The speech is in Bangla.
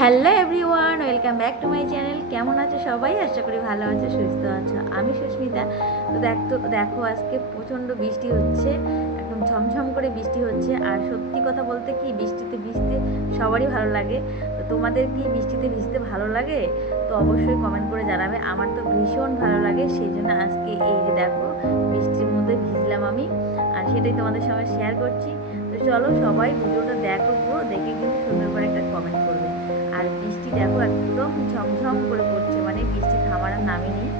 Hello everyone welcome back to my channel কেমন আছো সবাই? আশা করি ভালো আছো, সুস্থ আছো। আমি সুস্মিতা। তো দেখ তো, দেখো আজকে প্রচণ্ড বৃষ্টি হচ্ছে, একদম ঝমঝম করে বৃষ্টি হচ্ছে। আর সত্যি কথা বলতে কি, বৃষ্টিতে ভিজতে সবারই ভালো লাগে। তো তোমাদের কি বৃষ্টিতে ভিজতে ভালো লাগে? তো অবশ্যই কমেন্ট করে জানাবে। আমার তো ভীষণ ভালো লাগে, সেই জন্য আজকে এই যে দেখো, বৃষ্টির মধ্যে ভিজলাম আমি। আর সেটাই তোমাদের সঙ্গে শেয়ার করছি। তো চলো সবাই ভিডিওটা দেখো পুরো দেখে কিন্তু সুন্দর করে একটা কমেন্ট বৃষ্টি দেখো একদম ঝমঝম করে পড়ছে মানে বৃষ্টি থামার নামই নেই।